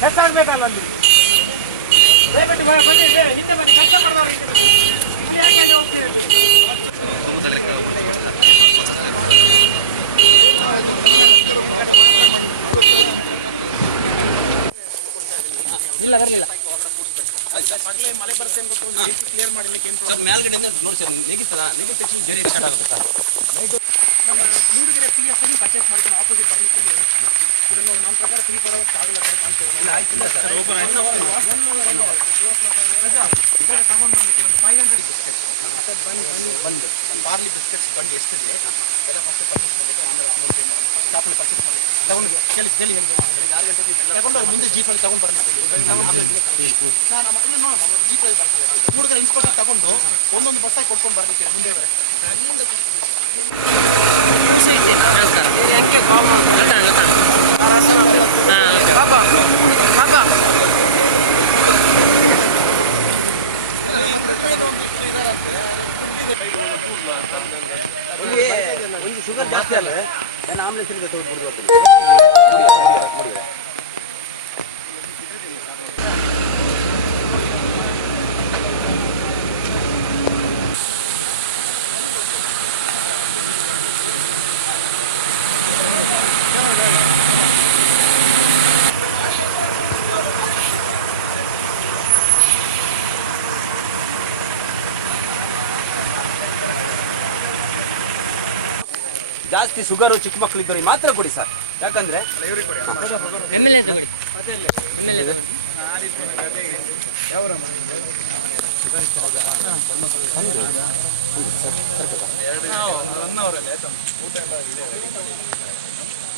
ಹೆಚ್ಚಾಗಬೇಕಲ್ಲ ಅಲ್ಲಿ ಇಲ್ಲ ಬರಲಿಲ್ಲ ಮಳೆ ಬರುತ್ತೆ ಅಂತ ಕ್ಲಿಯರ್ ಮಾಡಲಿಕ್ಕೆ ಮೇಲ್ಗಡೆಯಿಂದ ನೋಡಿ ಸರ್ ನೆಗಿತದ ನೆಗೆದ ತಕ್ಷಣ ಜರಿ ಸ್ಟಾರ್ಟ್ ಆಗುತ್ತೆ ಸರ್ ನಮ್ಮ ಪ್ರಕಾರ ಫ್ರೀ ಬರೋ ಬಂದು ಪಾರ್ಲಿ ಬಿಸ್ಕೆಟ್ಸ್ ಬಂದು ಎಷ್ಟಿದೆ ಎಲ್ಲ ಮತ್ತೆ ಪರ್ಚೇಸ್ ಮಾಡಬೇಕು ಆಮೇಲೆ ಪರ್ಚೇಸ್ ಮಾಡಿ ತಗೊಂಡು ಕೇಳಿ ಕೇಳಿ 6 ಗಂಟೆಗೆ ತಗೊಂಡು ಮುಂದೆ ಜೀಪಲ್ಲಿ ತಗೊಂಡು ಬರ್ಬೇಕು ನಾನು ಮಕ್ಕಳನ್ನ ನೋಡಿ ಜೀಪಲ್ಲಿ ಬರ್ತೇವೆ ಹುಡುಗರ ಇನ್ಸ್ಪೆಕ್ಟರ್ ತಗೊಂಡು ಒಂದೊಂದು ಬಸ್ಸಾಗಿ ಕೊಟ್ಕೊಂಡು ಬರ್ಲಿಕ್ಕೆ ಮುಂದೆ ಒಂದು ಶುಗರ್ ಜಾಸ್ತಿ ಅಲ್ಲೇ ಏನು ಆಮ್ಲೆನ್ಸ್ ತಗೊಂಡ್ಬಿಡ್ದು ಜಾಸ್ತಿ ಶುಗರು ಚಿಕ್ಕ ಮಕ್ಕಳಿದ್ದವ್ರಿಗೆ ಮಾತ್ರ ಕೊಡಿ ಸರ್ ಯಾಕಂದ್ರೆ